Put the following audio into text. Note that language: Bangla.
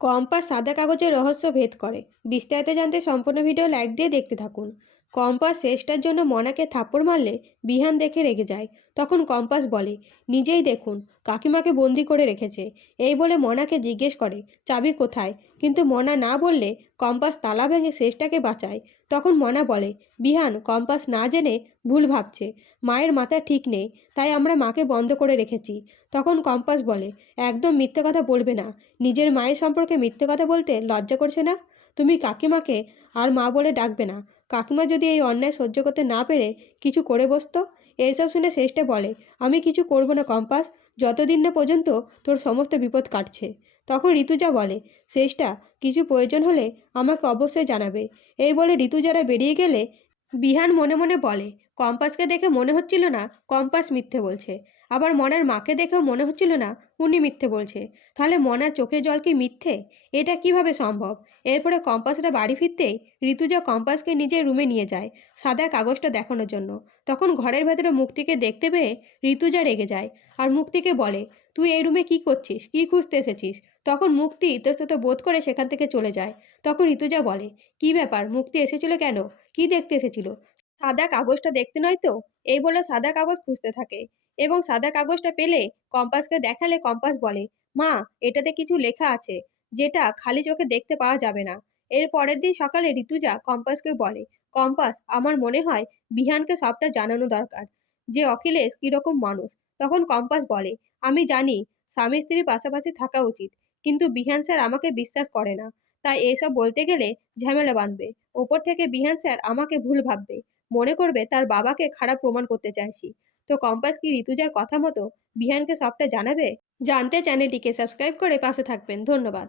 কম্পাস সাদা কাগজের রহস্য ভেদ করে। বিস্তারিত জানতে সম্পূর্ণ ভিডিও লাইক দিয়ে দেখতে থাকুন। কম্পাস শেষটার জন্য মনাকে থাপ্পড় মারলে বিহান দেখে রেগে যায়। তখন কম্পাস বলে, নিজেই দেখুন, কাকিমাকে বন্দি করে রেখেছে। এই বলে মনাকে জিজ্ঞেস করে, চাবি কোথায়? কিন্তু মনা না বললে কম্পাস তালা ভেঙে শেষটাকে বাঁচায়। তখন মনা বলে, বিহান কম্পাস না জেনে ভুল ভাবছে। মায়ের মাথা ঠিক নেই, তাই আমরা মাকে বন্ধ করে রেখেছি। তখন কম্পাস বলে, একদম মিথ্যে কথা বলবে না। নিজের মায়ের সম্পর্কে মিথ্যে কথা বলতে লজ্জা করছে না? তুমি কাকিমাকে আর মা বলে ডাকবে না। কাকিমা যদি এই অন্যায় সহ্য করতে না পেরে কিছু করে বসতো। এইসব শুনে শেষটা বলে, আমি কিছু করব না কম্পাস, যতদিন না পর্যন্ত তোর সমস্ত বিপদ কাটছে। তখন ঋতুজা বলে, শেষটা কিছু প্রয়োজন হলে আমাকে অবশ্যই জানাবে। এই বলে ঋতুজারা বেরিয়ে গেলে বিহান মনে মনে বলে, কম্পাসকে দেখে মনে হচ্ছিল না কম্পাস মিথ্যে বলছে। আবার মনার মাকে দেখেও মনে হচ্ছিল না উনি মিথ্যে বলছে। তাহলে মনার চোখের জল কি মিথ্যে? এটা কিভাবে সম্ভব? এরপরে কম্পাসটা বাড়ি ফিরতেই ঋতুজা কম্পাসকে নিজের রুমে নিয়ে যায় সাদা কাগজটা দেখানোর জন্য। তখন ঘরের ভেতরে মুক্তিকে দেখতে পেয়ে ঋতুজা রেগে যায় আর মুক্তিকে বলে, তুই এই রুমে কি করছিস, কি খুঁজতে এসেছিস? তখন মুক্তি ইতস্তত বোধ করে সেখান থেকে চলে যায়। তখন ঋতুজা বলে, কি ব্যাপার, মুক্তি এসেছিল কেন? কি দেখতে এসেছিল? সাদা কাগজটা দেখতে নয় তো? এই বলে সাদা কাগজ খুঁজতে থাকে এবং সাদা কাগজটা পেলে কম্পাসকে দেখালে কম্পাস বলে, মা, এটাতে কিছু লেখা আছে যেটা খালি চোখে দেখতে পাওয়া যাবে না। এর পরের দিন সকালে ঋতুজা কম্পাসকে বলে, কম্পাস, আমার মনে হয় বিহানকে সবটা জানানো দরকার যে অখিলেশ কিরকম মানুষ। তখন কম্পাস বলে, আমি জানি স্বামী স্ত্রীর পাশাপাশি থাকা উচিত, কিন্তু বিহান স্যার আমাকে বিশ্বাস করে না। তাই এসব বলতে গেলে ঝামেলা বাঁধবে। ওপর থেকে বিহান স্যার আমাকে ভুল ভাববে, মনে করবে তার বাবাকে খারাপ প্রমাণ করতে চাইছি। তো কম্পাস কি ঋতুজার কথা মতো বিহানকে সবটা জানাবে? জানতে চ্যানেলটিকে সাবস্ক্রাইব করে পাশে থাকবেন। ধন্যবাদ।